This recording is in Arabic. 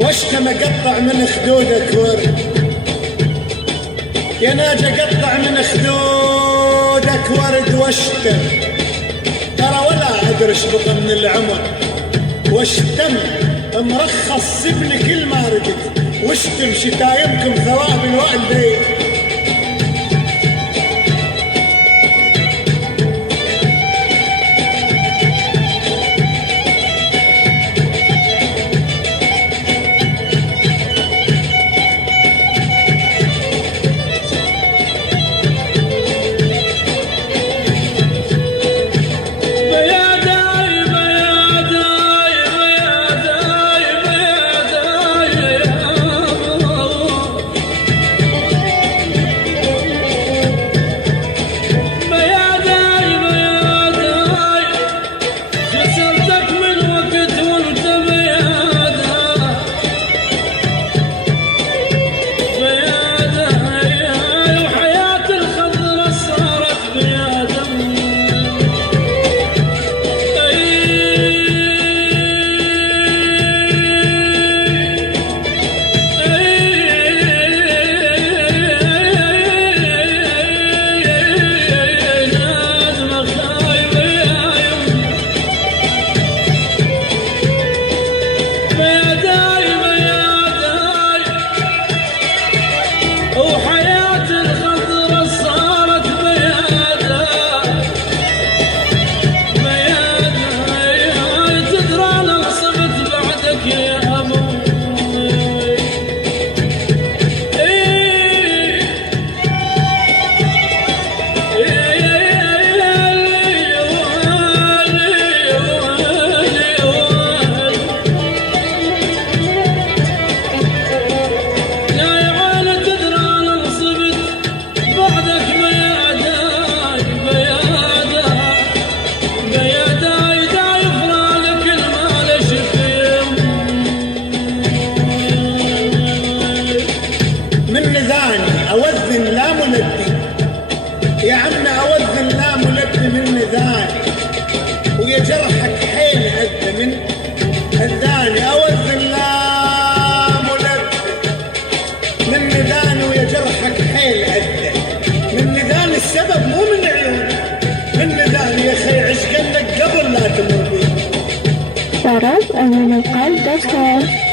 واشتم اقطع من خدودك ورد، يا ناجي قطع من خدودك ورد واشتم، ترى ولا ادرش بطن العمر، واشتم مرخص ابن كل ما ردت، واشتم شتايمكم ثواب الوالدين. أوذن لا ملبي يا عم، أوذن لا ملبي من نذاني، ويا جرحك حيل هد من هداني، أوذن لا ملبي من نذاني، ويا جرحك حيل هد من نذاني، السبب مو من عيوني، من نذاني يا خي عشقنك قبل لا تمر بي. طرب من القلب.